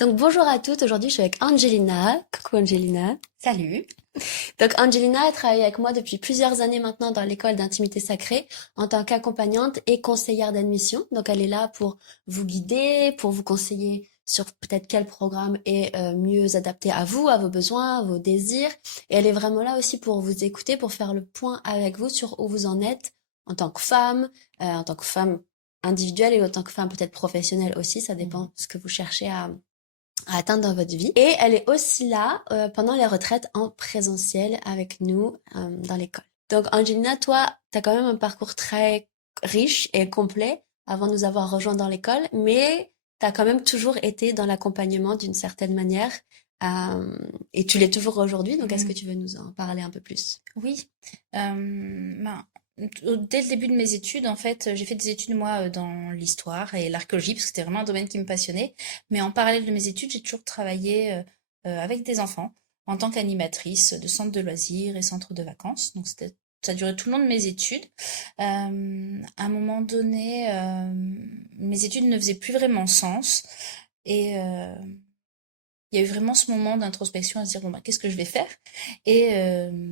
Donc bonjour à toutes, aujourd'hui je suis avec Angelina. Coucou Angelina. Salut. Donc Angelina a travaillé avec moi depuis plusieurs années maintenant dans l'école d'intimité sacrée en tant qu'accompagnante et conseillère d'admission. Donc elle est là pour vous guider, pour vous conseiller sur peut-être quel programme est mieux adapté à vous, à vos besoins, à vos désirs. Et elle est vraiment là aussi pour vous écouter, pour faire le point avec vous sur où vous en êtes en tant que femme individuelle et en tant que femme peut-être professionnelle aussi. Ça dépend Mhm. de ce que vous cherchez à atteindre dans votre vie. Et elle est aussi là pendant les retraites en présentiel avec nous dans l'école. Donc Angelina, toi, tu as quand même un parcours très riche et complet avant de nous avoir rejoints dans l'école, mais tu as quand même toujours été dans l'accompagnement d'une certaine manière euh, et tu l'es toujours aujourd'hui. Donc est-ce que Mhm. tu veux nous en parler un peu plus? Oui. Ben, dès le début de mes études, en fait, j'ai fait des études, moi, dans l'histoire et l'archéologie, parce que c'était vraiment un domaine qui me passionnait. Mais en parallèle de mes études, j'ai toujours travaillé avec des enfants en tant qu'animatrice de centres de loisirs et centres de vacances. Donc, ça a duré tout le long de mes études. À un moment donné, mes études ne faisaient plus vraiment sens. Et il y a eu vraiment ce moment d'introspection à se dire, bon, bah, qu'est-ce que je vais faire? Et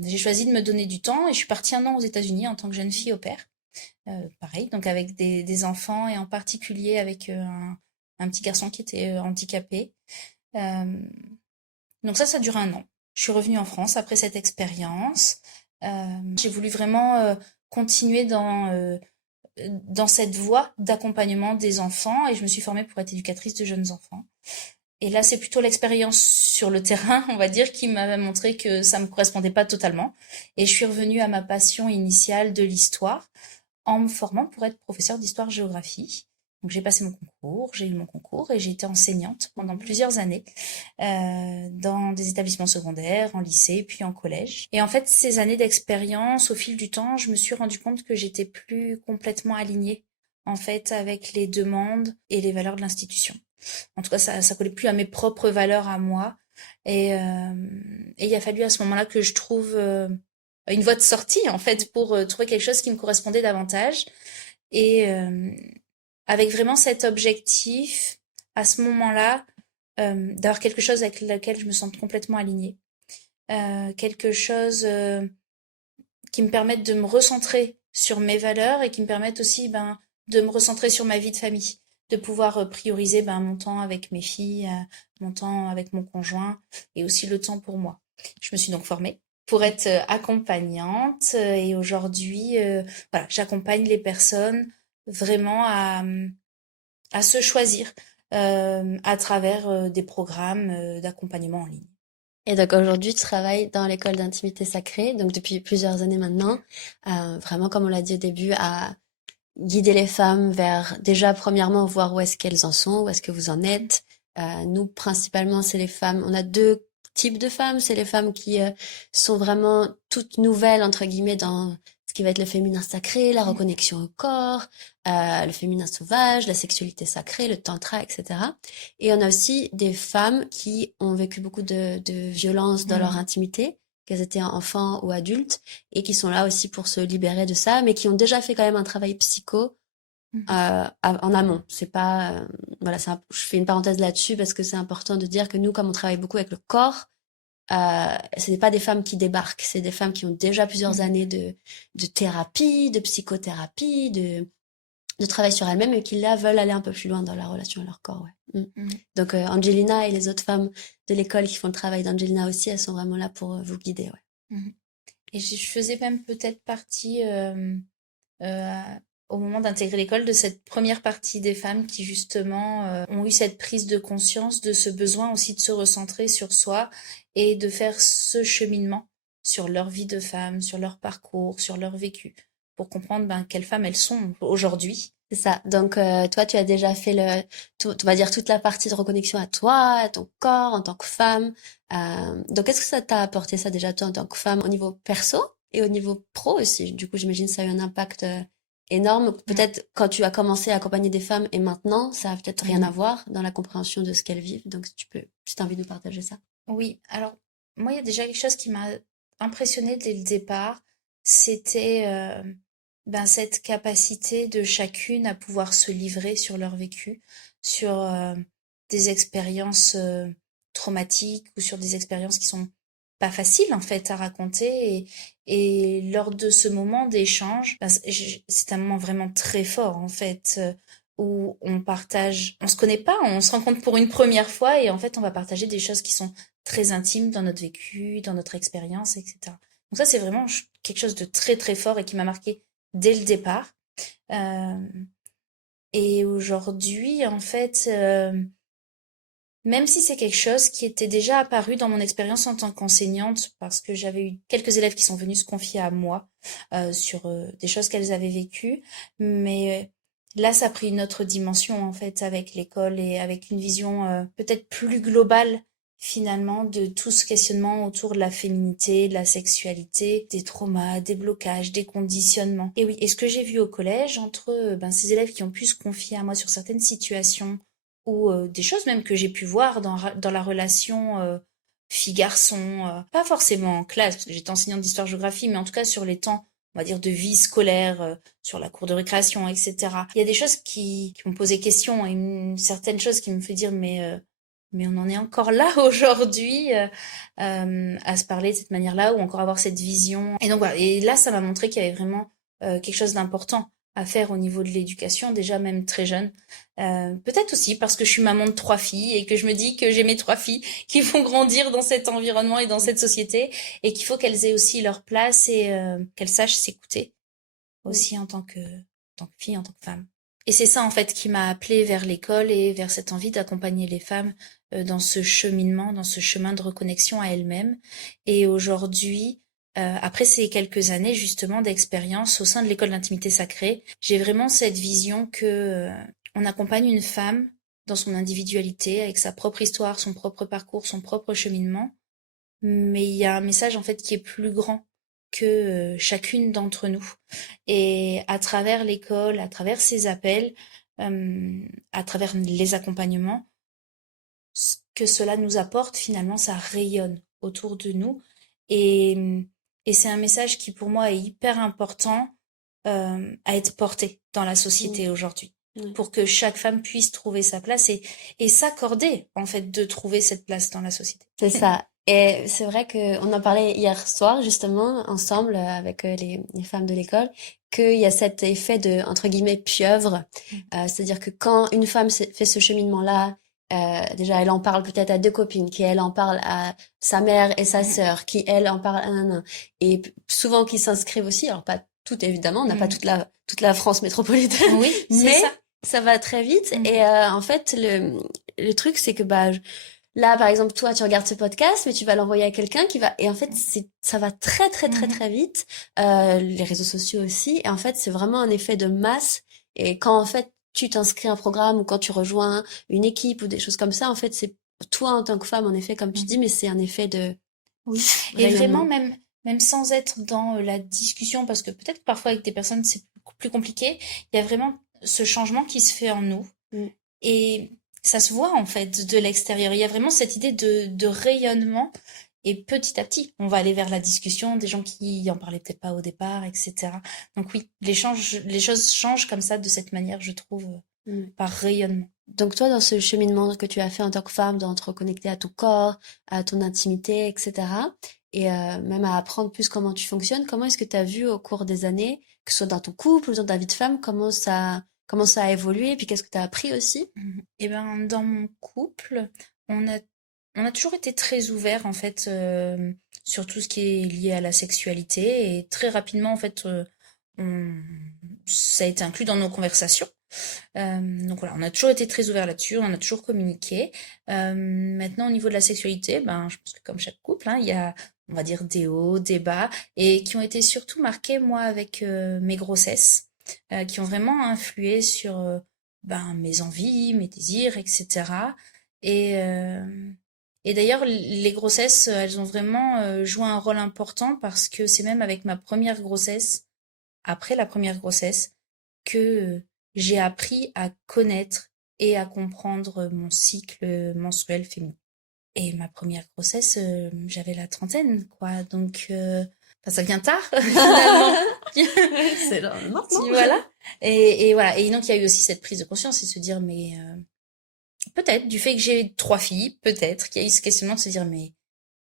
j'ai choisi de me donner du temps et je suis partie un an aux États-Unis en tant que jeune fille au pair. Pareil, donc avec des enfants et en particulier avec un petit garçon qui était handicapé. Euh, donc ça dure un an. Je suis revenue en France après cette expérience. J'ai voulu vraiment continuer dans cette voie d'accompagnement des enfants et je me suis formée pour être éducatrice de jeunes enfants. Et là, c'est plutôt l'expérience sur le terrain, on va dire, qui m'a montré que ça me correspondait pas totalement. Et je suis revenue à ma passion initiale de l'histoire en me formant pour être professeure d'histoire-géographie. Donc j'ai passé mon concours, j'ai eu mon concours et j'ai été enseignante pendant plusieurs années dans des établissements secondaires, en lycée, puis en collège. Et en fait, ces années d'expérience, au fil du temps, je me suis rendu compte que j'étais plus complètement alignée en fait avec les demandes et les valeurs de l'institution. En tout cas, ça collait plus à mes propres valeurs à moi. Et il a fallu à ce moment-là que je trouve une voie de sortie, en fait, pour trouver quelque chose qui me correspondait davantage. Et avec vraiment cet objectif, à ce moment-là, d'avoir quelque chose avec lequel je me sente complètement alignée. Quelque chose qui me permette de me recentrer sur mes valeurs et qui me permette aussi de me recentrer sur ma vie de famille, de pouvoir prioriser mon temps avec mes filles, mon temps avec mon conjoint et aussi le temps pour moi. Je me suis donc formée pour être accompagnante et aujourd'hui, voilà, j'accompagne les personnes vraiment à se choisir à travers des programmes d'accompagnement en ligne. Et donc aujourd'hui, tu travailles dans l'école d'intimité sacrée, donc depuis plusieurs années maintenant, vraiment comme on l'a dit au début, à guider les femmes vers déjà premièrement voir où est-ce qu'elles en sont, où est-ce que vous en êtes. Nous principalement c'est les femmes. On a deux types de femmes. C'est les femmes qui sont vraiment toutes nouvelles entre guillemets dans ce qui va être le féminin sacré, la reconnexion au corps, le féminin sauvage, la sexualité sacrée, le tantra, etc. Et on a aussi des femmes qui ont vécu beaucoup de violences dans leur Mhm. intimité, qu'elles étaient enfants ou adultes et qui sont là aussi pour se libérer de ça, mais qui ont déjà fait quand même un travail psycho Mhm. en amont. C'est pas, voilà, je fais une parenthèse là-dessus parce que c'est important de dire que nous, comme on travaille beaucoup avec le corps, ce n'est pas des femmes qui débarquent, c'est des femmes qui ont déjà plusieurs Mhm. années de thérapie, de psychothérapie, de travail sur elles-mêmes et qui là veulent aller un peu plus loin dans la relation à leur corps. Ouais. Mm. Mhm. Donc Angelina et les autres femmes de l'école qui font le travail d'Angelina aussi, elles sont vraiment là pour vous guider. Ouais. Mhm. Et je faisais même peut-être partie, au moment d'intégrer l'école, de cette première partie des femmes qui justement ont eu cette prise de conscience de ce besoin aussi de se recentrer sur soi et de faire ce cheminement sur leur vie de femme, sur leur parcours, sur leur vécu, pour comprendre quelles femmes elles sont aujourd'hui. C'est ça. Donc, toi, tu as déjà fait on va dire toute la partie de reconnexion à toi, à ton corps, en tant que femme. Donc, qu'est-ce que ça t'a apporté ça déjà, toi, en tant que femme, au niveau perso et au niveau pro aussi? Du coup, j'imagine que ça a eu un impact énorme. Mm. Peut-être quand tu as commencé à accompagner des femmes et maintenant, ça a peut-être rien à Mhm. voir dans la compréhension de ce qu'elles vivent. Donc, si t'as envie de nous partager ça. Oui, alors moi, il y a déjà quelque chose qui m'a impressionnée dès le départ, c'était cette capacité de chacune à pouvoir se livrer sur leur vécu, sur des expériences traumatiques ou sur des expériences qui sont pas faciles en fait à raconter et lors de ce moment d'échange, c'est un moment vraiment très fort en fait où on partage, on se connaît pas, on se rencontre pour une première fois et en fait on va partager des choses qui sont très intimes dans notre vécu, dans notre expérience, etc. Donc ça c'est vraiment quelque chose de très très fort et qui m'a marqué dès le départ. Euh, et aujourd'hui en fait même si c'est quelque chose qui était déjà apparu dans mon expérience en tant qu'enseignante, parce que j'avais eu quelques élèves qui sont venus se confier à moi sur des choses qu'elles avaient vécues, mais là, ça a pris une autre dimension en fait avec l'école et avec une vision peut-être plus globale finalement de tout ce questionnement autour de la féminité, de la sexualité, des traumas, des blocages, des conditionnements. Et oui, et ce que j'ai vu au collège entre ces élèves qui ont pu se confier à moi sur certaines situations ou des choses même que j'ai pu voir dans la relation fille-garçon, pas forcément en classe, parce que j'étais enseignante d'histoire-géographie, mais en tout cas sur les temps, on va dire, de vie scolaire, sur la cour de récréation, etc. Il y a des choses qui m'ont posé question et certaines choses qui me fait dire, mais on en est encore là aujourd'hui à se parler de cette manière-là ou encore avoir cette vision. Et donc voilà, et là, ça m'a montré qu'il y avait vraiment quelque chose d'important à faire au niveau de l'éducation, déjà même très jeune. Peut-être aussi parce que je suis maman de 3 filles et que je me dis que j'ai mes 3 filles qui vont grandir dans cet environnement et dans cette société et qu'il faut qu'elles aient aussi leur place et qu'elles sachent s'écouter aussi en tant que fille, en tant que femme. Et c'est ça en fait qui m'a appelée vers l'école et vers cette envie d'accompagner les femmes dans ce cheminement, dans ce chemin de reconnexion à elles-mêmes. Et aujourd'hui, après ces quelques années justement d'expérience au sein de l'école d'intimité sacrée, j'ai vraiment cette vision que on accompagne une femme dans son individualité, avec sa propre histoire, son propre parcours, son propre cheminement. Mais il y a un message en fait qui est plus grand que chacune d'entre nous. Et à travers l'école, à travers ces appels, à travers les accompagnements, ce que cela nous apporte, finalement, ça rayonne autour de nous. Et, et c'est un message qui, pour moi, est hyper important à être porté dans la société aujourd'hui. Pour que chaque femme puisse trouver sa place et s'accorder, en fait, de trouver cette place dans la société. C'est ça. Et c'est vrai qu'on en parlait hier soir, justement, ensemble, avec les femmes de l'école, qu'il y a cet effet de, entre guillemets, pieuvre. C'est-à-dire que quand une femme fait ce cheminement-là, déjà, elle en parle peut-être à 2 copines, qui elle en parle à sa mère et sa sœur, qui elle en parle à un. Et souvent qui s'inscrivent aussi, alors pas toutes évidemment, on n'a pas toute la France métropolitaine, Oui, c'est mais ça. ça va très vite. Et en fait, le truc, c'est que là, par exemple, toi, tu regardes ce podcast, mais tu vas l'envoyer à quelqu'un qui va, et en fait, ça va très, très, très, très vite. Les réseaux sociaux aussi. Et en fait, c'est vraiment un effet de masse. Et quand, en fait, tu t'inscris à un programme ou quand tu rejoins une équipe ou des choses comme ça, en fait, c'est toi en tant que femme, en effet, comme tu dis, mais c'est un effet de Oui. Et vraiment, rayonnement. même sans être dans la discussion, parce que peut-être que parfois avec des personnes c'est plus compliqué, il y a vraiment ce changement qui se fait en nous. Et ça se voit en fait de l'extérieur. Il y a vraiment cette idée de rayonnement. Et petit à petit, on va aller vers la discussion des gens qui en parlaient peut-être pas au départ, etc. Donc oui, les choses changent comme ça, de cette manière, je trouve, par rayonnement. Donc toi, dans ce cheminement que tu as fait en tant que femme, dans te reconnecter à ton corps, à ton intimité, etc., et même à apprendre plus comment tu fonctionnes, comment est-ce que tu as vu au cours des années, que ce soit dans ton couple ou dans ta vie de femme, comment ça a évolué, et puis qu'est-ce que tu as appris aussi? Eh ben, dans mon couple, on a, on a toujours été très ouverts en fait sur tout ce qui est lié à la sexualité et très rapidement en fait on- ça a été inclus dans nos conversations. Donc voilà, on a toujours été très ouverts là-dessus, on a toujours communiqué. Maintenant, au niveau de la sexualité, ben, je pense que comme chaque couple, hein, il y a, on va dire, des hauts, des bas, et qui ont été surtout marqués, moi, avec mes grossesses, qui ont vraiment influé sur mes envies, mes désirs, etc. Et, euh, et d'ailleurs, les grossesses, elles ont vraiment joué un rôle important parce que c'est même avec ma première grossesse, après la première grossesse, que j'ai appris à connaître et à comprendre mon cycle menstruel féminin. Et ma première grossesse, j'avais la trentaine, quoi. Donc, ça vient tard, finalement. C'est maintenant. Voilà. Et voilà. Et donc, il y a eu aussi cette prise de conscience et se dire, mais peut-être, du fait que j'ai 3 filles, peut-être qu'il y a eu ce questionnement de se dire: «Mais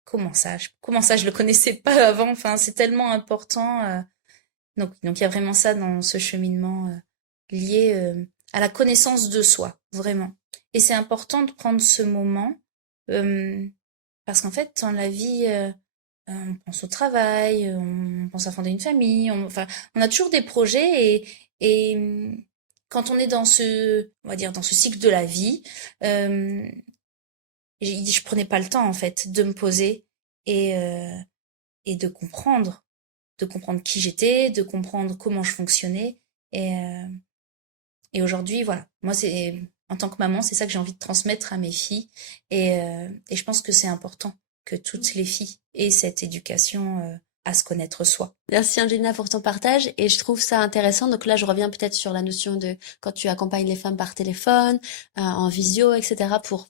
comment ça je le connaissais pas avant?» Enfin, c'est tellement important, donc il y a vraiment ça dans ce cheminement, lié, à la connaissance de soi, vraiment. Et c'est important de prendre ce moment, parce qu'en fait, dans la vie, on pense au travail, on pense à fonder une famille, enfin, on a toujours des projets et quand on est dans on va dire, dans ce cycle de la vie, euh, je prenais pas le temps, en fait, de me poser et, euh, et de comprendre qui j'étais, de comprendre comment je fonctionnais. Et, euh, et aujourd'hui, voilà, moi, en tant que maman, c'est ça que j'ai envie de transmettre à mes filles. Et je pense que c'est important que toutes les filles aient cette éducation à se connaître soi. Merci Angelina pour ton partage et je trouve ça intéressant. Donc là, je reviens peut-être sur la notion de quand tu accompagnes les femmes par téléphone, en visio, etc. pour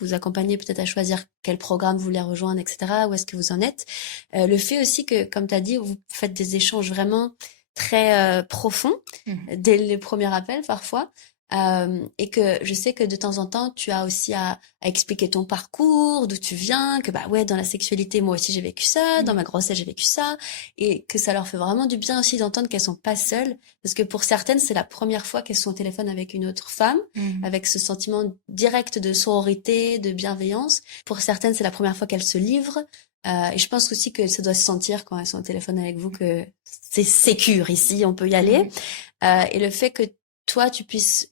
vous accompagner peut-être à choisir quel programme vous voulez rejoindre, etc. Où est-ce que vous en êtes. Le fait aussi que, comme tu as dit, vous faites des échanges vraiment très profonds Mhm. dès les premiers appels parfois. Et que je sais que de temps en temps, tu as aussi à expliquer ton parcours, d'où tu viens, que bah ouais, dans la sexualité, moi aussi j'ai vécu ça, dans ma grossesse j'ai vécu ça, et que ça leur fait vraiment du bien aussi d'entendre qu'elles sont pas seules, parce que pour certaines, c'est la première fois qu'elles sont au téléphone avec une autre femme, Mhm. avec ce sentiment direct de sororité, de bienveillance. Pour certaines, c'est la première fois qu'elles se livrent. Et je pense aussi que ça doit se sentir quand elles sont au téléphone avec vous que c'est sécure ici, on peut y aller. Mhm. Et le fait que toi, tu puisses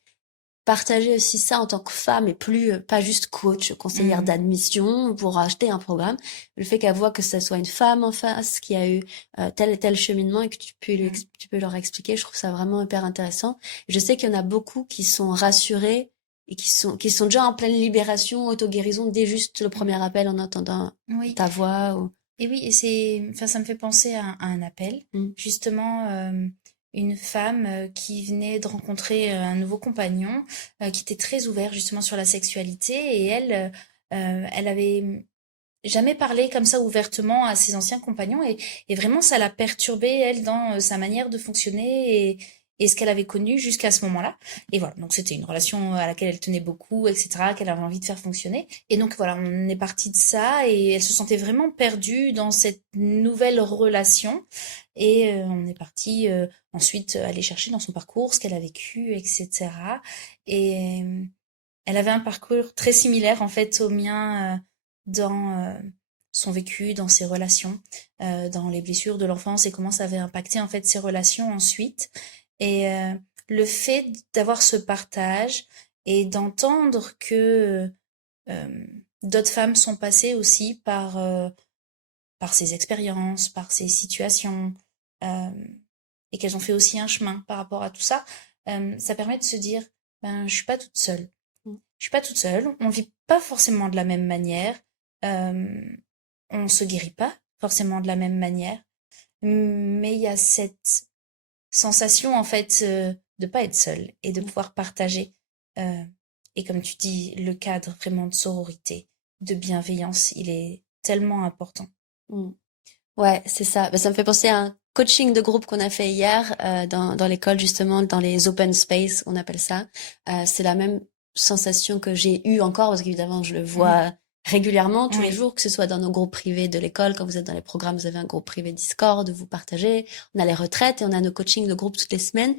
partager aussi ça en tant que femme et plus pas juste coach, conseillère Mhm. d'admission pour acheter un programme. Le fait qu'elle voit que ça soit une femme en face qui a eu tel et tel cheminement et que tu peux leur expliquer, je trouve ça vraiment hyper intéressant. Je sais qu'il y en a beaucoup qui sont rassurés et qui sont déjà en pleine libération, auto-guérison dès juste le Mhm. premier appel en entendant Oui. ta voix ou... Et oui, enfin, ça me fait penser à un appel. Mm. Justement, une femme qui venait de rencontrer un nouveau compagnon, qui était très ouvert justement sur la sexualité, et elle avait jamais parlé comme ça ouvertement à ses anciens compagnons, et vraiment ça l'a perturbée, elle, dans sa manière de fonctionner et ce qu'elle avait connu jusqu'à ce moment-là. Et voilà, donc c'était une relation à laquelle elle tenait beaucoup, etc., qu'elle avait envie de faire fonctionner. Et donc voilà, on est parti de ça et elle se sentait vraiment perdue dans cette nouvelle relation. Et on est parti ensuite aller chercher dans son parcours ce qu'elle a vécu, etc. Et elle avait un parcours très similaire en fait au mien, dans son vécu, dans ses relations, dans les blessures de l'enfance et comment ça avait impacté en fait ses relations ensuite. Et le fait d'avoir ce partage et d'entendre que d'autres femmes sont passées aussi par ces expériences, par ces situations, euh, et qu'elles ont fait aussi un chemin par rapport à tout ça, ça permet de se dire, ben, je suis pas toute seule. Je suis pas toute seule, on vit pas forcément de la même manière, euh, on se guérit pas forcément de la même manière, mais il y a cette sensation en fait de pas être seule et de pouvoir partager. euh, et comme tu dis, le cadre vraiment de sororité, de bienveillance, il est tellement important. Mm. Ouais, c'est ça. Bah, ça me fait penser à un coaching de groupe qu'on a fait hier dans l'école, justement, dans les open space, on appelle ça. C'est la même sensation que j'ai eue encore, parce qu'évidemment, je le Mhm. vois régulièrement, tous les Oui. jours, que ce soit dans nos groupes privés de l'école, quand vous êtes dans les programmes, vous avez un groupe privé Discord, vous partagez. On a les retraites et on a nos coachings de groupe toutes les semaines,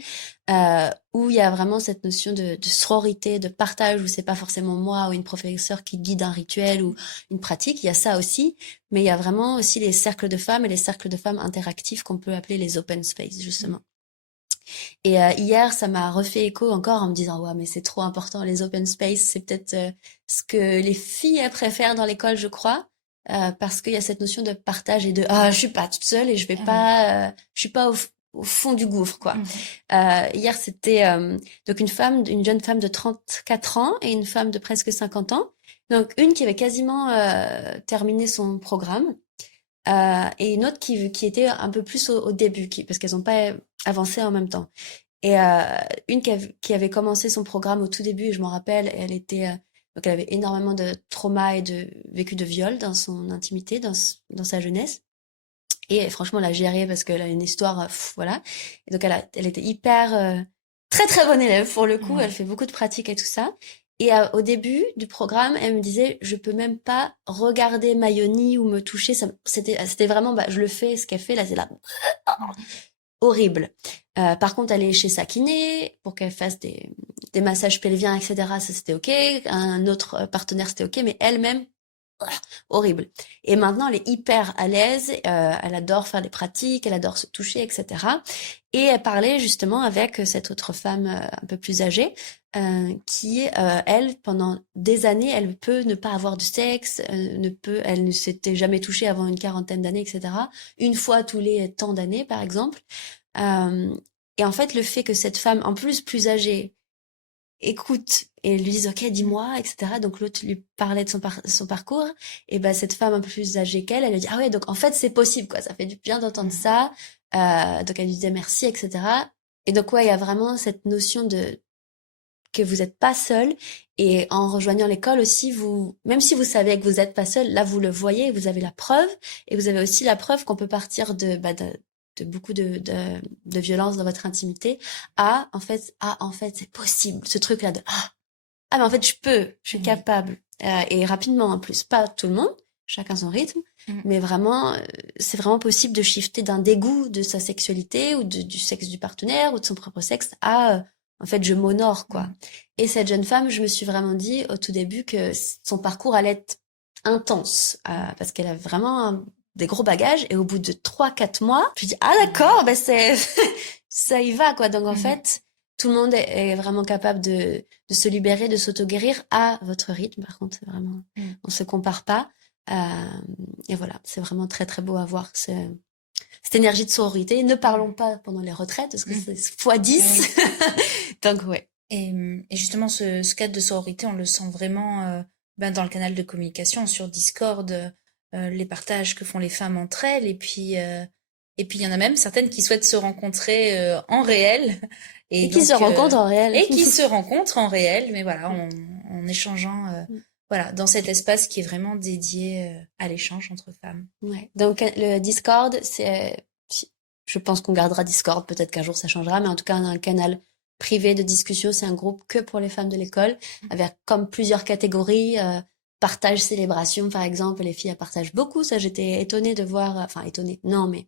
où il y a vraiment cette notion de sororité, de partage, où c'est pas forcément moi ou une professeure qui guide un rituel ou une pratique. Il y a ça aussi. Mais il y a vraiment aussi les cercles de femmes et les cercles de femmes interactifs qu'on peut appeler les open space, justement. Et hier, ça m'a refait écho encore en me disant, ouais, mais c'est trop important, les open space, c'est peut-être ce que les filles elles préfèrent dans l'école, je crois, parce qu'il y a cette notion de partage et de, ah, je suis pas toute seule et Oui. je suis pas au fond du gouffre, quoi. Mhm. Hier, c'était donc une jeune femme de 34 ans et une femme de presque 50 ans. Donc une qui avait quasiment terminé son programme et une autre qui était un peu plus au début, parce qu'elles n'ont pas avancé en même temps. Et une qui avait commencé son programme au tout début, et je m'en rappelle, elle était donc elle avait énormément de trauma et de vécu de viol dans son intimité, dans sa jeunesse. Et franchement, elle a géré parce qu'elle a une histoire, voilà. Et donc elle était hyper très très bonne élève pour le coup. Elle Oui. fait beaucoup de pratiques et tout ça. Et au début du programme, elle me disait, je peux même pas regarder Mayoni ou me toucher. C'était vraiment, bah, je le fais, ce qu'elle fait là, c'est là, Mhm. horrible. Par contre, aller chez sa kiné pour qu'elle fasse des massages pelviens, etc. Ça, c'était ok. Un autre partenaire, c'était ok, mais elle-même, horrible. Et maintenant, elle est hyper à l'aise. Elle adore faire des pratiques, elle adore se toucher, etc. Et elle parlait justement avec cette autre femme un peu plus âgée, qui, elle, pendant des années, elle peut ne pas avoir de sexe, elle ne s'était jamais touchée avant une quarantaine d'années, etc. Une fois tous les tant d'années, par exemple. Euh, et en fait, le fait que cette femme, en plus âgée, écoute et lui dise ok dis-moi etc, donc l'autre lui parlait de son parcours, et ben cette femme un peu plus âgée qu'elle, elle lui dit ah ouais donc en fait c'est possible quoi, ça fait du bien d'entendre Mhm. ça. Donc elle lui disait merci etc, et donc ouais il y a vraiment cette notion de que vous n'êtes pas seul, et en rejoignant l'école aussi vous, même si vous savez que vous n'êtes pas seul, là vous le voyez, vous avez la preuve, et vous avez aussi la preuve qu'on peut partir de beaucoup de violence dans votre intimité à en fait c'est possible, ce truc là de mais en fait, je suis Oui. capable. Et rapidement en plus. Pas tout le monde, chacun son rythme, Mhm. mais vraiment, c'est vraiment possible de shifter d'un dégoût de sa sexualité ou du sexe du partenaire ou de son propre sexe à, en fait, je m'honore, quoi. Mhm. Et cette jeune femme, je me suis vraiment dit au tout début que son parcours allait être intense, parce qu'elle a vraiment des gros bagages, et au bout de 3 4 mois, je me dis, ah d'accord, ben c'est, ça y va, quoi. Donc en Mhm. fait, tout le monde est vraiment capable de se libérer, de s'auto-guérir à votre rythme. Par contre, c'est vraiment, Mhm. on se compare pas. Euh, et voilà, c'est vraiment très très beau à voir cette énergie de sororité. Ne parlons pas pendant les retraites parce que Mhm. c'est fois 10. Oui. Donc ouais. Et justement, ce cadre de sororité, on le sent vraiment ben, dans le canal de communication, sur Discord, les partages que font les femmes entre elles. Et puis il y en a même certaines qui souhaitent se rencontrer en réel. Et Et qui se donc, rencontrent en réel. et qui se rencontrent en réel, mais voilà, en échangeant, voilà, dans cet espace qui est vraiment dédié à l'échange entre femmes. Ouais. Donc le Discord, je pense qu'on gardera Discord, peut-être qu'un jour ça changera, mais en tout cas un canal privé de discussion, c'est un groupe que pour les femmes de l'école, avec comme plusieurs catégories, partage, célébration par exemple, les filles elles partagent beaucoup, ça j'étais étonnée de voir, enfin étonnée, non mais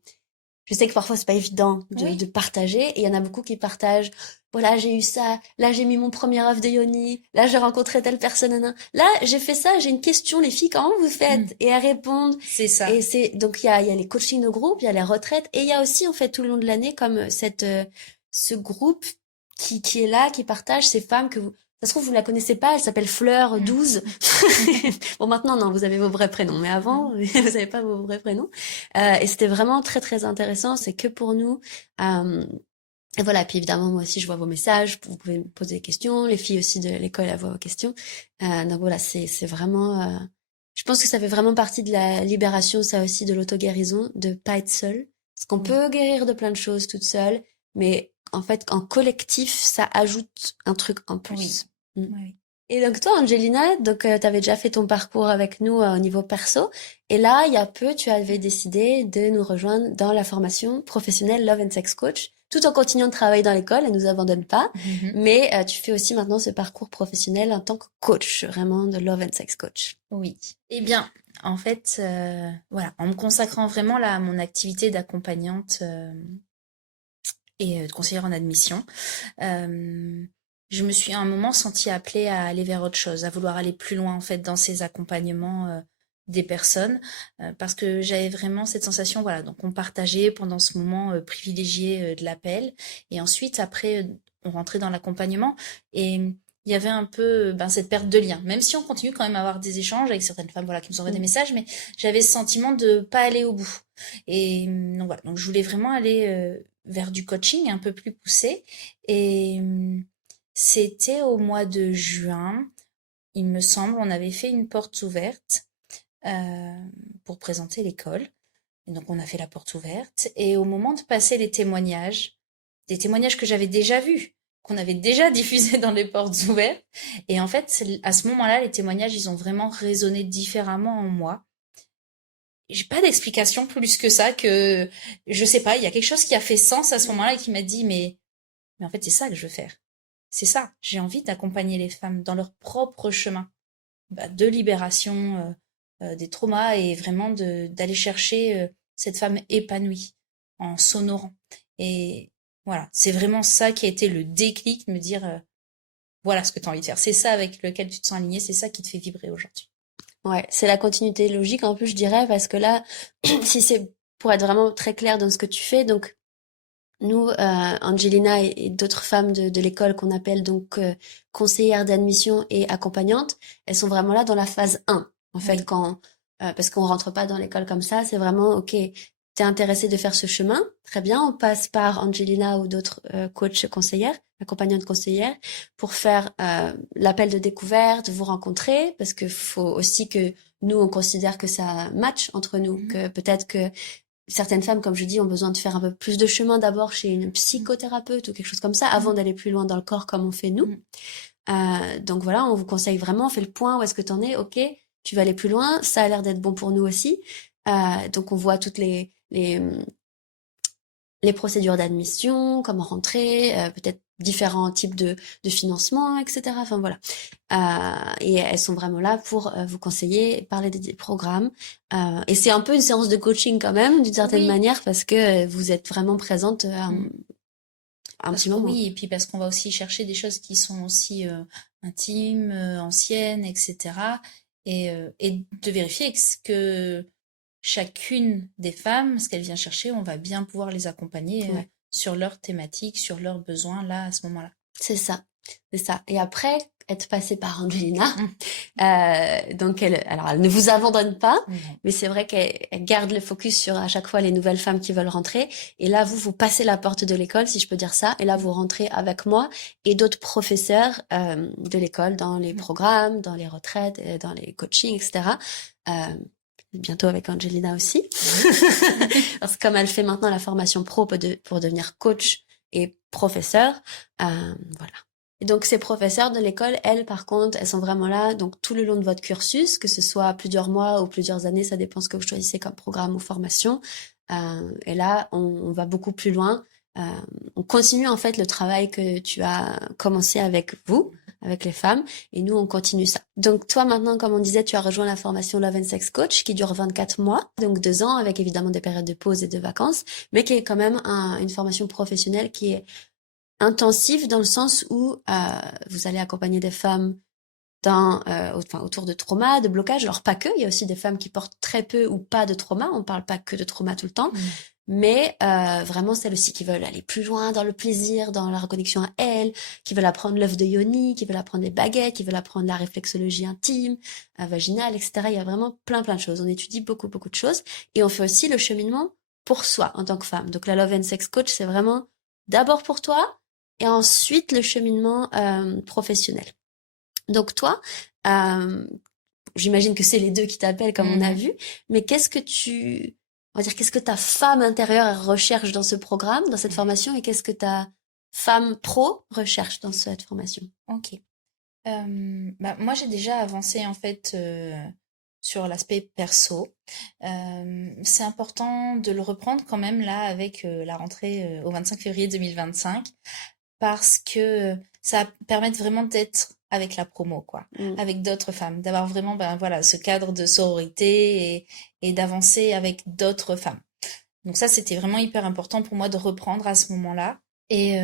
je sais que parfois c'est pas évident de Oui. partager, et il y en a beaucoup qui partagent, voilà, j'ai eu ça, là j'ai mis mon premier œuf de yoni, là j'ai rencontré telle personne, nan. Là j'ai fait ça, j'ai une question, les filles, comment vous Mm. faites? Et elles répondent. C'est ça. Et c'est, donc il y a les coachings de groupe, il y a les retraites, et il y a aussi en fait tout le long de l'année comme ce groupe qui est là, qui partage ces femmes que vous, ça se trouve vous la connaissez pas, elle s'appelle Fleur Mm. 12. Bon maintenant non, vous avez vos vrais prénoms, mais avant Mm. vous avez pas vos vrais prénoms. Et c'était vraiment très très intéressant. C'est que pour nous. Et voilà. Puis évidemment, moi aussi, je vois vos messages. Vous pouvez me poser des questions. Les filles aussi de l'école, elles voient vos questions. Donc voilà, c'est vraiment. Je pense que ça fait vraiment partie de la libération, ça aussi, de l'auto-guérison, de pas être seule. Parce qu'on Oui. peut guérir de plein de choses toute seule, mais en fait, en collectif, ça ajoute un truc en Oui. plus. Mm. Oui. Et donc toi, Angelina, donc tu avais déjà fait ton parcours avec nous au niveau perso, et là, il y a peu, tu avais décidé de nous rejoindre dans la formation professionnelle Love and Sex Coach, tout en continuant de travailler dans l'école, elle nous abandonne pas, Mhm. mais tu fais aussi maintenant ce parcours professionnel en tant que coach, vraiment de Love and Sex Coach. Oui. Eh bien, en fait, voilà, en me consacrant vraiment là à mon activité d'accompagnante et de conseillère en admission, euh, je me suis à un moment sentie appelée à aller vers autre chose, à vouloir aller plus loin en fait dans ces accompagnements des personnes, parce que j'avais vraiment cette sensation, voilà, donc on partageait pendant ce moment privilégié de l'appel, et ensuite après on rentrait dans l'accompagnement, et il y avait un peu ben, cette perte de lien, même si on continue quand même à avoir des échanges avec certaines femmes, voilà, qui nous envoient des Mm. messages, mais j'avais ce sentiment de pas aller au bout. Et donc voilà, donc je voulais vraiment aller vers du coaching un peu plus poussé. Et c'était au mois de juin, il me semble, on avait fait une porte ouverte euh, pour présenter l'école. Et donc on a fait la porte ouverte. Et au moment de passer les témoignages, des témoignages que j'avais déjà vus, qu'on avait déjà diffusés dans les portes ouvertes. Et en fait, à ce moment-là, les témoignages, ils ont vraiment résonné différemment en moi. J'ai pas d'explication plus que ça, que je sais pas, il y a quelque chose qui a fait sens à ce moment-là et qui m'a dit mais en fait c'est ça que je veux faire. c'est ça. J'ai envie d'accompagner les femmes dans leur propre chemin de libération des traumas et vraiment d'aller chercher cette femme épanouie en s'honorant. Et voilà, c'est vraiment ça qui a été le déclic, de me dire voilà ce que tu as envie de faire. C'est ça avec lequel tu te sens aligné, c'est ça qui te fait vibrer aujourd'hui. Ouais, c'est la continuité logique en plus, je dirais, parce que là, si c'est pour être vraiment très clair dans ce que tu fais, donc nous, Angelina et d'autres femmes de l'école qu'on appelle donc conseillères d'admission et accompagnantes, elles sont vraiment là dans la phase 1. En fait, Oui. quand parce qu'on rentre pas dans l'école comme ça, c'est vraiment OK, t'es intéressé de faire ce chemin, très bien, on passe par Angelina ou d'autres coachs conseillères, accompagnantes conseillères, pour faire l'appel de découverte, vous rencontrer, parce que faut aussi que nous on considère que ça match entre nous, Mhm. que peut-être que certaines femmes, comme je dis, ont besoin de faire un peu plus de chemin d'abord chez une psychothérapeute ou quelque chose comme ça avant d'aller plus loin dans le corps comme on fait nous. Mhm. Donc voilà, on vous conseille vraiment, on fait le point, où est-ce que t'en es, ok, tu vas aller plus loin, ça a l'air d'être bon pour nous aussi. Donc on voit toutes les procédures d'admission, comment rentrer, peut-être différents types de financement, etc. Enfin voilà. Et elles sont vraiment là pour vous conseiller, parler des programmes. Et c'est un peu une séance de coaching quand même, d'une certaine Oui. manière, parce que vous êtes vraiment présente Mm. un Parce petit que moment. oui, et puis parce qu'on va aussi chercher des choses qui sont aussi intimes, anciennes, etc. Et de vérifier que chacune des femmes, ce qu'elle vient chercher, on va bien pouvoir les accompagner Ouais. sur leurs thématiques, sur leurs besoins là, à ce moment-là. C'est ça, c'est ça. Et après, être passée par Angelina, Mm. donc elle ne vous abandonne pas, Non. mais c'est vrai qu'elle garde le focus sur à chaque fois les nouvelles femmes qui veulent rentrer. Et là, vous passez la porte de l'école, si je peux dire ça, et là, vous rentrez avec moi et d'autres professeurs de l'école dans les Mm. programmes, dans les retraites, dans les coachings, etc. Euh, Bientôt avec Angelina aussi, parce que comme elle fait maintenant la formation pro pour devenir coach et professeur, voilà. Et donc ces professeurs de l'école, elles par contre, elles sont vraiment là donc tout le long de votre cursus, que ce soit plusieurs mois ou plusieurs années, ça dépend ce que vous choisissez comme programme ou formation. Et là, on va beaucoup plus loin. Euh, on continue en fait le travail que tu as commencé avec vous, avec les femmes, et nous on continue ça. Donc toi maintenant, comme on disait, tu as rejoint la formation Love and Sex Coach qui dure 24 mois, donc 2 ans avec évidemment des périodes de pause et de vacances, mais qui est quand même une formation professionnelle qui est intensive dans le sens où vous allez accompagner des femmes autour de traumas, de blocages. Alors pas que, il y a aussi des femmes qui portent très peu ou pas de trauma. On parle pas que de trauma tout le temps, Mm. mais vraiment celles aussi qui veulent aller plus loin dans le plaisir, dans la reconnexion à elles, qui veulent apprendre l'œuf de Yoni, qui veulent apprendre les baguettes, qui veulent apprendre la réflexologie intime, vaginale, etc. Il y a vraiment plein de choses. On étudie beaucoup de choses et on fait aussi le cheminement pour soi en tant que femme. Donc la Love and Sex Coach, c'est vraiment d'abord pour toi et ensuite le cheminement professionnel. Donc toi, euh, j'imagine que c'est les deux qui t'appellent comme on a Mhm. vu, mais on va dire, qu'est-ce que ta femme intérieure recherche dans ce programme, dans cette formation, et qu'est-ce que ta femme pro recherche dans cette formation? Ok. Moi, j'ai déjà avancé en fait sur l'aspect perso. C'est important de le reprendre quand même là avec la rentrée au 25 février 2025 parce que ça va permettre vraiment d'être avec la promo, quoi, Mm. avec d'autres femmes, d'avoir vraiment ben, voilà, ce cadre de sororité et d'avancer avec d'autres femmes. Donc ça, c'était vraiment hyper important pour moi de reprendre à ce moment-là. Et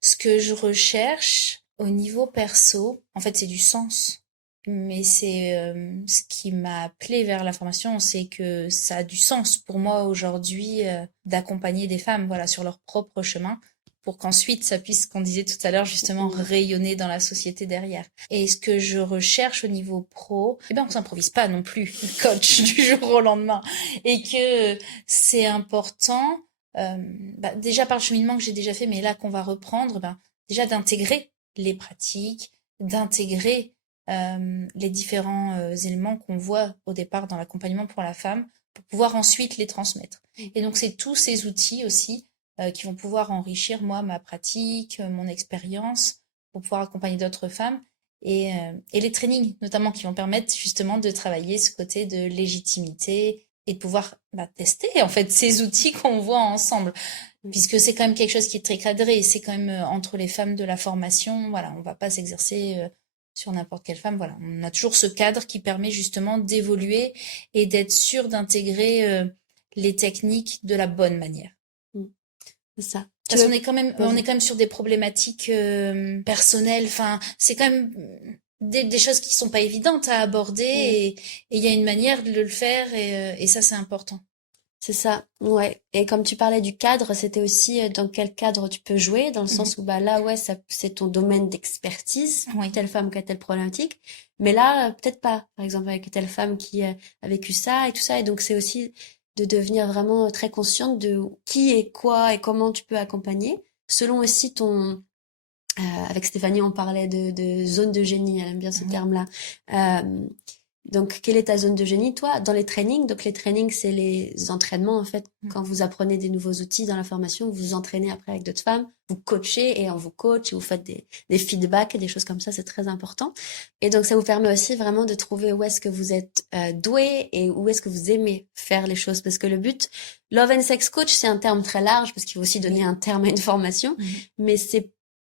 ce que je recherche au niveau perso, en fait, c'est du sens. Mais c'est ce qui m'a appelé vers la formation, c'est que ça a du sens pour moi aujourd'hui d'accompagner des femmes, voilà, sur leur propre chemin, pour qu'ensuite ça puisse, qu'on disait tout à l'heure, justement Mm. rayonner dans la société derrière. Et ce que je recherche au niveau pro, eh ben on s'improvise pas non plus coach du jour au lendemain, et que c'est important déjà par le cheminement que j'ai déjà fait, mais là qu'on va reprendre, déjà d'intégrer les pratiques, d'intégrer les différents éléments qu'on voit au départ dans l'accompagnement pour la femme, pour pouvoir ensuite les transmettre. Et donc c'est tous ces outils aussi qui vont pouvoir enrichir moi ma pratique, mon expérience, pour pouvoir accompagner d'autres femmes. Et les trainings notamment qui vont permettre justement de travailler ce côté de légitimité et de pouvoir tester en fait ces outils qu'on voit ensemble. Puisque c'est quand même quelque chose qui est très cadré, c'est quand même entre les femmes de la formation, voilà, on va pas s'exercer sur n'importe quelle femme, voilà, on a toujours ce cadre qui permet justement d'évoluer et d'être sûr d'intégrer les techniques de la bonne manière. Mm. C'est ça. Parce qu'on est quand même, on est Vas-y. quand même sur des problématiques personnelles. Enfin, c'est quand même des choses qui sont pas évidentes à aborder Ouais. et il y a une manière de le faire et ça c'est important. C'est ça, ouais. Et comme tu parlais du cadre, c'était aussi dans quel cadre tu peux jouer, dans le Mhm. sens où bah là, ouais, ça, c'est ton domaine d'expertise, Oui. telle femme qui a telle problématique. Mais là, peut-être pas. Par exemple, avec telle femme qui a vécu ça et tout ça. Et donc, c'est aussi de devenir vraiment très consciente de qui et quoi et comment tu peux accompagner, selon aussi ton. Avec Stéphanie, on parlait de zone de génie. Elle aime bien ce Mhm. terme-là. Euh, donc, quelle est ta zone de génie, toi, dans les trainings? Donc, les trainings, c'est les entraînements, en fait. Quand vous apprenez des nouveaux outils dans la formation, vous vous entraînez après avec d'autres femmes, vous coachez et on vous coach et vous faites des feedbacks et des choses comme ça, c'est très important. Et donc, ça vous permet aussi vraiment de trouver où est-ce que vous êtes doué et où est-ce que vous aimez faire les choses. Parce que le but, Love and Sex Coach, c'est un terme très large parce qu'il faut aussi donner Oui. un terme à une formation, Mhm. mais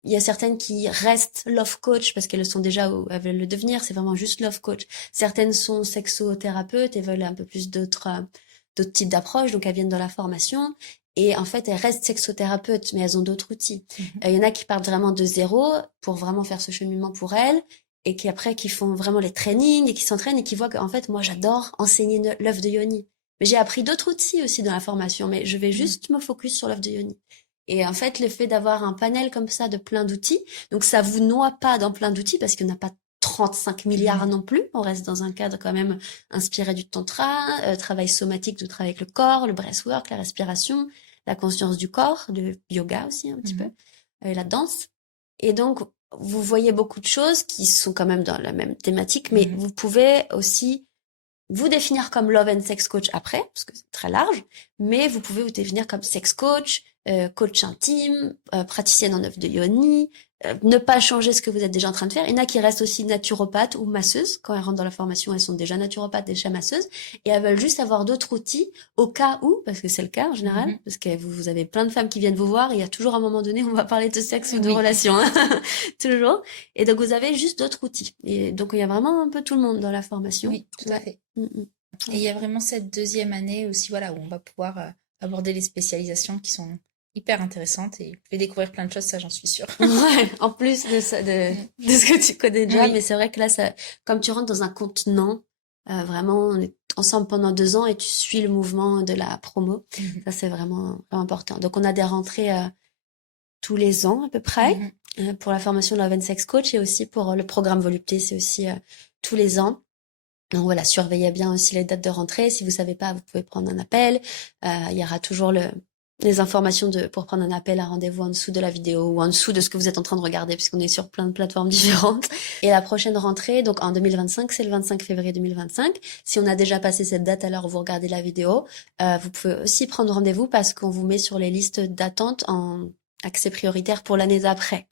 il y a certaines qui restent love coach parce qu'elles le sont déjà ou elles veulent le devenir. C'est vraiment juste love coach. Certaines sont sexothérapeutes et veulent un peu plus d'autres types d'approches, donc elles viennent dans la formation. Et en fait, elles restent sexothérapeutes, mais elles ont d'autres outils. Mhm. Il y en a qui partent vraiment de zéro pour vraiment faire ce cheminement pour elles, et qui après, qui font vraiment les trainings et qui s'entraînent et qui voient qu'en fait, moi, j'adore enseigner l'œuf de yoni. Mais j'ai appris d'autres outils aussi dans la formation, mais je vais Mhm. juste me focus sur l'œuf de yoni. Et en fait, le fait d'avoir un panel comme ça de plein d'outils, donc ça vous noie pas dans plein d'outils parce qu'il n'y en a pas 35 milliards Non. non plus. On reste dans un cadre quand même inspiré du tantra, travail somatique, de travail avec le corps, le breathwork, la respiration, la conscience du corps, le yoga aussi un petit peu, Mhm. la danse. Et donc, vous voyez beaucoup de choses qui sont quand même dans la même thématique, mais Mhm. vous pouvez aussi vous définir comme love and sex coach après, parce que c'est très large, mais vous pouvez vous définir comme sex coach, coach intime, praticienne en œuvre de yoni, ne pas changer ce que vous êtes déjà en train de faire. Il y en a qui restent aussi naturopathes ou masseuses. Quand elles rentrent dans la formation, elles sont déjà naturopathes, déjà masseuses, et elles veulent juste avoir d'autres outils au cas où, parce que c'est le cas en général, Mhm. parce que vous avez plein de femmes qui viennent vous voir, et il y a toujours un moment donné où on va parler de sexe ou de Oui. relation, hein. Toujours. Et donc vous avez juste d'autres outils. Et donc il y a vraiment un peu tout le monde dans la formation. Oui, tout à Ouais. fait. Mm, mm. Et il y a vraiment cette deuxième année aussi, voilà, où on va pouvoir aborder les spécialisations qui sont hyper intéressantes et je vais découvrir plein de choses, ça j'en suis sûre. Ouais, en plus de ça, de ce que tu connais déjà, mais Oui. c'est vrai que là, ça, comme tu rentres dans un contenant, vraiment, on est ensemble pendant 2 ans et tu suis le mouvement de la promo. Mhm. Ça, c'est vraiment, vraiment important. Donc, on a des rentrées tous les ans à peu près Mhm. pour la formation de Love and Sex Coach et aussi pour le programme Volupté, c'est aussi tous les ans. Donc voilà, surveillez bien aussi les dates de rentrée. Si vous savez pas, vous pouvez prendre un appel. Il y aura toujours les informations pour prendre un appel, un rendez-vous en dessous de la vidéo ou en dessous de ce que vous êtes en train de regarder, puisqu'on est sur plein de plateformes différentes. Et la prochaine rentrée, donc en 2025, c'est le 25 février 2025. Si on a déjà passé cette date à l'heure où vous regardez la vidéo, vous pouvez aussi prendre rendez-vous parce qu'on vous met sur les listes d'attente en accès prioritaire pour l'année d'après.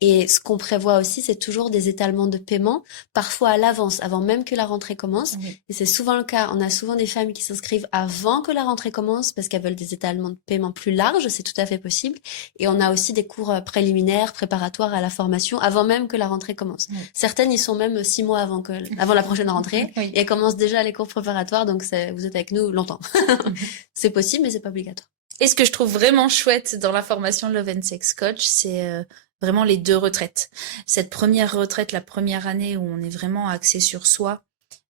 Et ce qu'on prévoit aussi, c'est toujours des étalements de paiement, parfois à l'avance, avant même que la rentrée commence. Oui. Et c'est souvent le cas. On a souvent des femmes qui s'inscrivent avant que la rentrée commence parce qu'elles veulent des étalements de paiement plus larges. C'est tout à fait possible. Et on a aussi des cours préliminaires, préparatoires à la formation avant même que la rentrée commence. Oui. Certaines, ils sont même 6 mois avant la prochaine rentrée Oui. et elles commencent déjà les cours préparatoires. Donc vous êtes avec nous longtemps. Mhm. C'est possible, mais c'est pas obligatoire. Et ce que je trouve vraiment chouette dans la formation Love and Sex Coach, c'est vraiment les deux retraites. Cette première retraite, la première année où on est vraiment axé sur soi,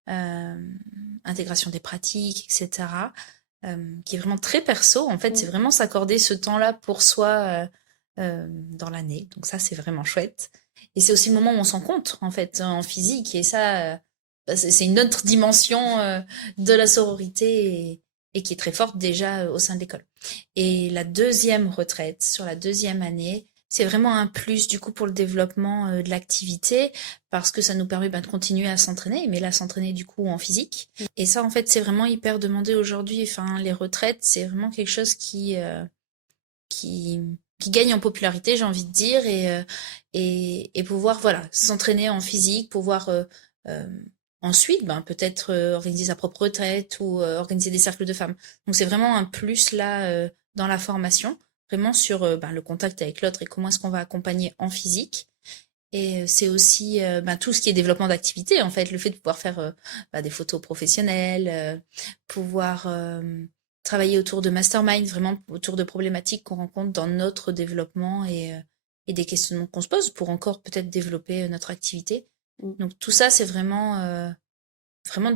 euh, intégration des pratiques, etc., qui est vraiment très perso. En fait, c'est vraiment s'accorder ce temps-là pour soi dans l'année. Donc ça, c'est vraiment chouette. Et c'est aussi le moment où on s'en compte, en fait, en physique. Et ça, c'est une autre dimension de la sororité et qui est très forte déjà au sein de l'école. Et la deuxième retraite, sur la deuxième année, c'est vraiment un plus du coup pour le développement de l'activité parce que ça nous permet de continuer à s'entraîner, mais là s'entraîner du coup en physique. Et ça en fait c'est vraiment hyper demandé aujourd'hui. Enfin les retraites c'est vraiment quelque chose qui qui gagne en popularité j'ai envie de dire et pouvoir voilà s'entraîner en physique, pouvoir ensuite, ben, peut-être organiser sa propre retraite ou organiser des cercles de femmes. Donc c'est vraiment un plus là dans la formation, vraiment sur ben, le contact avec l'autre et comment est-ce qu'on va accompagner en physique. Et c'est aussi ben, tout ce qui est développement d'activité, en fait, le fait de pouvoir faire ben, des photos professionnelles, pouvoir travailler autour de mastermind, vraiment autour de problématiques qu'on rencontre dans notre développement et des questionnements qu'on se pose pour encore peut-être développer notre activité. Donc tout ça, c'est vraiment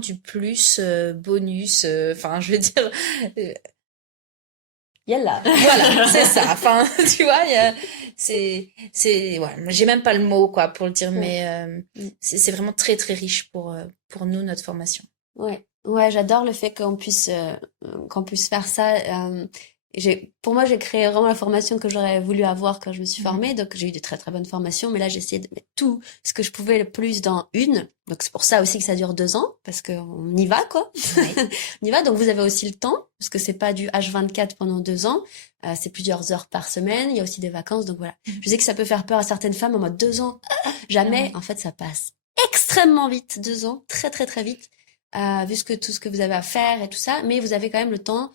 du plus bonus. Enfin, je veux dire, euh, Yalla. voilà, c'est ça. Enfin, tu vois, ouais, j'ai même pas le mot quoi pour le dire, Ouais. mais Mm. c'est vraiment très très riche pour nous notre formation. Ouais, ouais, j'adore le fait qu'on puisse faire ça. Pour moi, j'ai créé vraiment la formation que j'aurais voulu avoir quand je me suis Mhm. formée. Donc, j'ai eu de très très bonnes formations, mais là, j'ai essayé de mettre tout ce que je pouvais le plus dans une. Donc, c'est pour ça aussi que ça dure 2 ans, parce qu'on y va, quoi. Ouais. On y va. Donc, vous avez aussi le temps, parce que c'est pas du H24 pendant 2 ans. C'est plusieurs heures par semaine. Il y a aussi des vacances. Donc, voilà. Mhm. Je sais que ça peut faire peur à certaines femmes en mode 2 ans. Jamais. Ouais. En fait, ça passe extrêmement vite. 2 ans. Très très très vite. Vu tout ce que vous avez à faire et tout ça, mais vous avez quand même le temps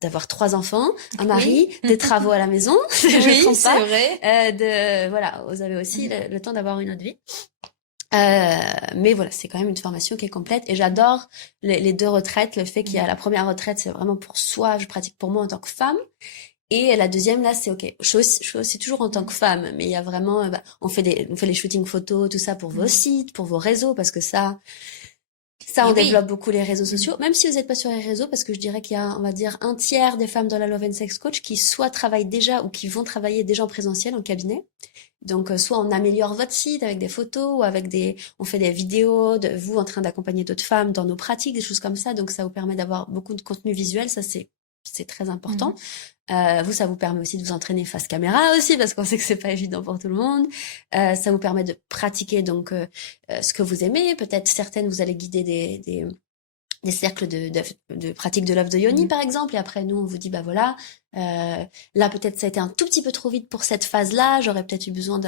d'avoir 3 enfants, un Oui. mari, des travaux à la maison, je ne Oui, trompe pas, c'est vrai. voilà, vous avez aussi Mhm. le temps d'avoir une autre vie. Mais voilà, c'est quand même une formation qui est complète et j'adore les 2 retraites. Le fait qu'il y a la première retraite, c'est vraiment pour soi, je pratique pour moi en tant que femme. Et la deuxième, là, c'est OK. Je suis aussi toujours en tant que femme, mais il y a vraiment, on fait les shootings photos, tout ça pour vos Mhm. sites, pour vos réseaux, parce que ça, Et on oui. développe beaucoup les réseaux Mhm. sociaux, même si vous n'êtes pas sur les réseaux, parce que je dirais qu'il y a, on va dire, un tiers des femmes dans la Love and Sex Coach qui soit travaillent déjà ou qui vont travailler déjà en présentiel, en cabinet. Donc, soit on améliore votre site avec des photos ou on fait des vidéos de vous en train d'accompagner d'autres femmes dans nos pratiques, des choses comme ça. Donc, ça vous permet d'avoir beaucoup de contenu visuel. Ça, c'est très important. Mhm. Ça vous permet aussi de vous entraîner face caméra aussi, parce qu'on sait que c'est pas évident pour tout le monde. Ça vous permet de pratiquer donc ce que vous aimez. Peut-être certaines, vous allez guider des cercles de pratique de l'œuvre de Yoni, Mhm. par exemple. Et après, nous, on vous dit, bah voilà, là, peut-être ça a été un tout petit peu trop vite pour cette phase-là. J'aurais peut-être eu besoin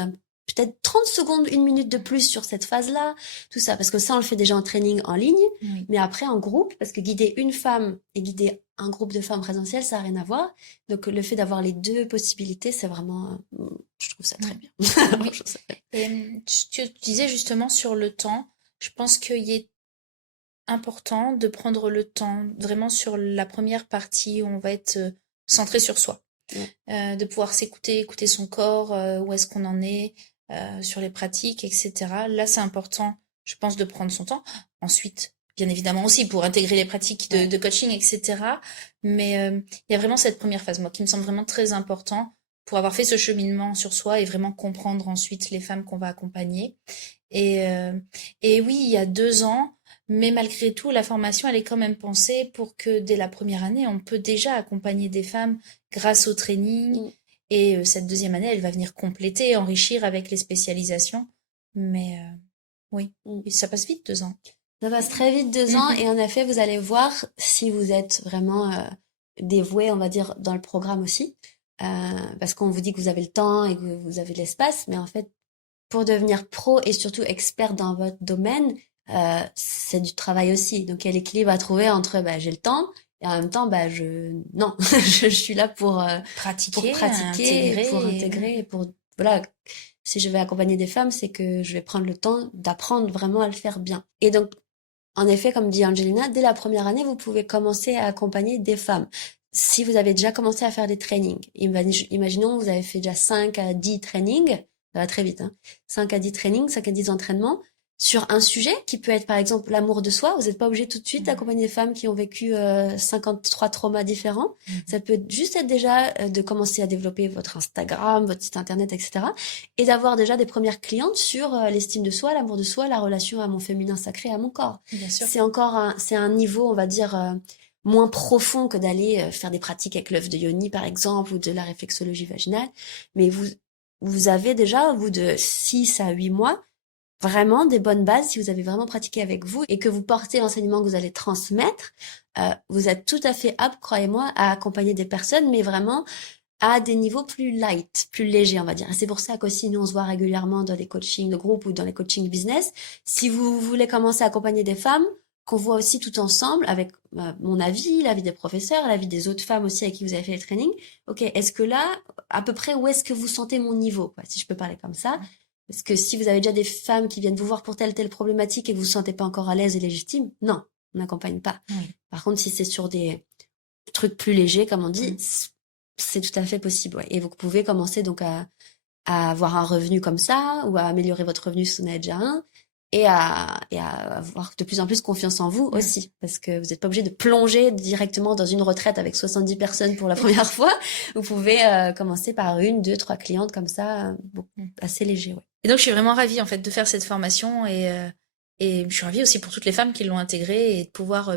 peut-être 30 secondes, 1 minute de plus sur cette phase-là. Tout ça, parce que ça, on le fait déjà en training en ligne. Oui. Mais après, en groupe, parce que guider une femme et guider un groupe de femmes présentielles, ça n'a rien à voir. Donc, le fait d'avoir les deux possibilités, c'est vraiment, je trouve ça très Ouais. bien. Oui. Je trouve ça très Et tu disais justement sur le temps, je pense qu'il est important de prendre le temps vraiment sur la première partie où on va être centré sur soi. bien. De pouvoir s'écouter, écouter son corps, où est-ce qu'on en est sur les pratiques, etc. Là, c'est important, je pense, de prendre son temps. Ensuite, bien évidemment aussi pour intégrer les pratiques Ouais. de coaching, etc. Mais il y a vraiment cette première phase, moi, qui me semble vraiment très important pour avoir fait ce cheminement sur soi et vraiment comprendre ensuite les femmes qu'on va accompagner. Et, euh, et oui, il y a 2 ans, mais malgré tout, la formation, elle est quand même pensée pour que dès la première année, on peut déjà accompagner des femmes grâce au training. Mm, Et cette deuxième année, elle va venir compléter, enrichir avec les spécialisations. Mais oui, mm. et ça passe vite 2 ans. Ça passe très vite 2 ans Mhm. et en effet, vous allez voir si vous êtes vraiment dévoué, on va dire, dans le programme aussi. Parce qu'on vous dit que vous avez le temps et que vous avez l'espace, mais en fait, pour devenir pro et surtout expert dans votre domaine, c'est du travail aussi. Donc, il y a l'équilibre à trouver entre bah, j'ai le temps et en même temps, bah, non, je suis là pour Pratiquer, pratiquer, pour intégrer. intégrer, et pour, voilà, si je vais accompagner des femmes, c'est que je vais prendre le temps d'apprendre vraiment à le faire bien. Et donc, en effet, comme dit Angelina, dès la première année, vous pouvez commencer à accompagner des femmes. Si vous avez déjà commencé à faire des trainings, imaginons vous avez fait déjà 5 à 10 trainings, ça va très vite, hein, 5 à 10 trainings, 5 à 10 entraînements, sur un sujet qui peut être par exemple l'amour de soi. Vous n'êtes pas obligé tout de suite Mhm. d'accompagner des femmes qui ont vécu 53 traumas différents. Mhm. Ça peut juste être déjà de commencer à développer votre Instagram, votre site internet, etc. Et d'avoir déjà des premières clientes sur l'estime de soi, l'amour de soi, la relation à mon féminin sacré, à mon corps. Bien sûr. C'est un niveau, on va dire, moins profond que d'aller faire des pratiques avec l'œuf de Yoni, par exemple, ou de la réflexologie vaginale. Mais vous avez déjà, au bout de 6 à 8 mois, vraiment des bonnes bases si vous avez vraiment pratiqué avec vous et que vous portez l'enseignement que vous allez transmettre. Vous êtes tout à fait apte, croyez-moi, à accompagner des personnes, mais vraiment à des niveaux plus light, plus légers, on va dire. Et c'est pour ça qu'aussi, nous, on se voit régulièrement dans les coachings de groupe ou dans les coachings business. Si vous voulez commencer à accompagner des femmes, qu'on voit aussi tout ensemble avec mon avis, l'avis des professeurs, l'avis des autres femmes aussi avec qui vous avez fait les trainings. Ok, est-ce que là, à peu près, où est-ce que vous sentez mon niveau, quoi, si je peux parler comme ça? Parce que si vous avez déjà des femmes qui viennent vous voir pour telle problématique et que vous vous sentez pas encore à l'aise et légitime, non, on n'accompagne pas. Oui. Par contre, si c'est sur des trucs plus légers, comme on dit, Mm. c'est tout à fait possible. Ouais. Et vous pouvez commencer donc à avoir un revenu comme ça, ou à améliorer votre revenu si vous en avez déjà un, et à avoir de plus en plus confiance en vous Mm. aussi, parce que vous n'êtes pas obligé de plonger directement dans une retraite avec 70 personnes pour la première fois. Vous pouvez commencer par 1, 2, 3 clientes comme ça, assez léger. Ouais. Et donc, je suis vraiment ravie, en fait, de faire cette formation et je suis ravie aussi pour toutes les femmes qui l'ont intégrée et de pouvoir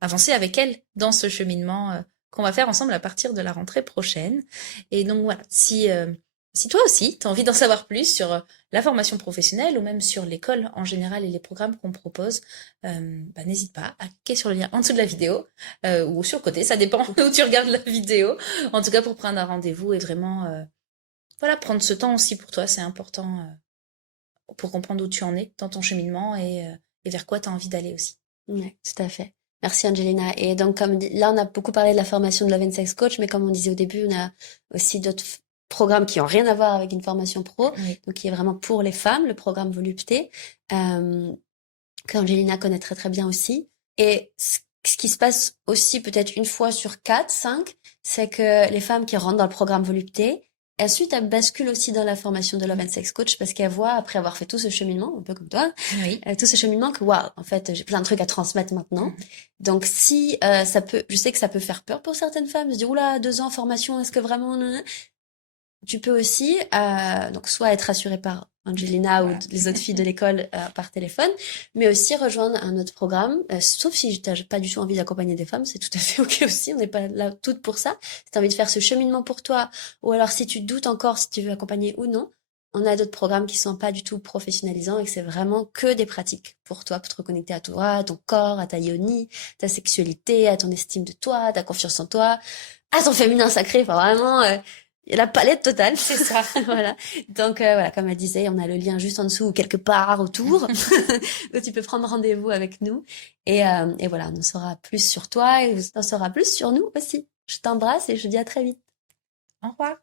avancer avec elles dans ce cheminement qu'on va faire ensemble à partir de la rentrée prochaine. Et donc, voilà, si toi aussi, tu as envie d'en savoir plus sur la formation professionnelle ou même sur l'école en général et les programmes qu'on propose, n'hésite pas à cliquer sur le lien en dessous de la vidéo ou sur le côté, ça dépend où tu regardes la vidéo. En tout cas, pour prendre un rendez-vous et vraiment, voilà, prendre ce temps aussi pour toi, c'est important pour comprendre où tu en es dans ton cheminement et vers quoi tu as envie d'aller aussi. Ouais, tout à fait. Merci Angelina. Et donc, comme là, on a beaucoup parlé de la formation de Love and Sex Coach, mais comme on disait au début, on a aussi d'autres programmes qui ont rien à voir avec une formation pro, Oui. donc qui est vraiment pour les femmes, le programme Volupté, qu'Angelina connaît très très bien aussi. Et ce qui se passe aussi peut-être une fois sur 4, 5, c'est que les femmes qui rentrent dans le programme Volupté, ensuite, elles basculent aussi dans la formation de Love and Sex Coach parce qu'elles voient, après avoir fait tout ce cheminement, un peu comme toi, Oui. tout ce cheminement que, waouh, en fait, j'ai plein de trucs à transmettre maintenant. Mhm. Donc, si ça peut, je sais que ça peut faire peur pour certaines femmes, de se dire, oula, 2 ans formation, est-ce que vraiment, tu peux aussi, donc, soit être rassurée par Angelina Voilà. ou les autres filles de l'école par téléphone, mais aussi rejoindre un autre programme, sauf si t'as pas du tout envie d'accompagner des femmes, c'est tout à fait ok aussi, on n'est pas là toutes pour ça. Si t'as envie de faire ce cheminement pour toi, ou alors si tu doutes encore si tu veux accompagner ou non, on a d'autres programmes qui sont pas du tout professionnalisants et que c'est vraiment que des pratiques pour toi, pour te reconnecter à toi, à ton corps, à ta yoni, ta sexualité, à ton estime de toi, à ta confiance en toi, à ton féminin sacré, enfin vraiment, la palette totale. C'est ça. Voilà. Donc voilà, comme elle disait, on a le lien juste en dessous ou quelque part autour où tu peux prendre rendez-vous avec nous et voilà, on en saura plus sur toi et on en saura plus sur nous aussi. Je t'embrasse et je te dis à très vite. Au revoir.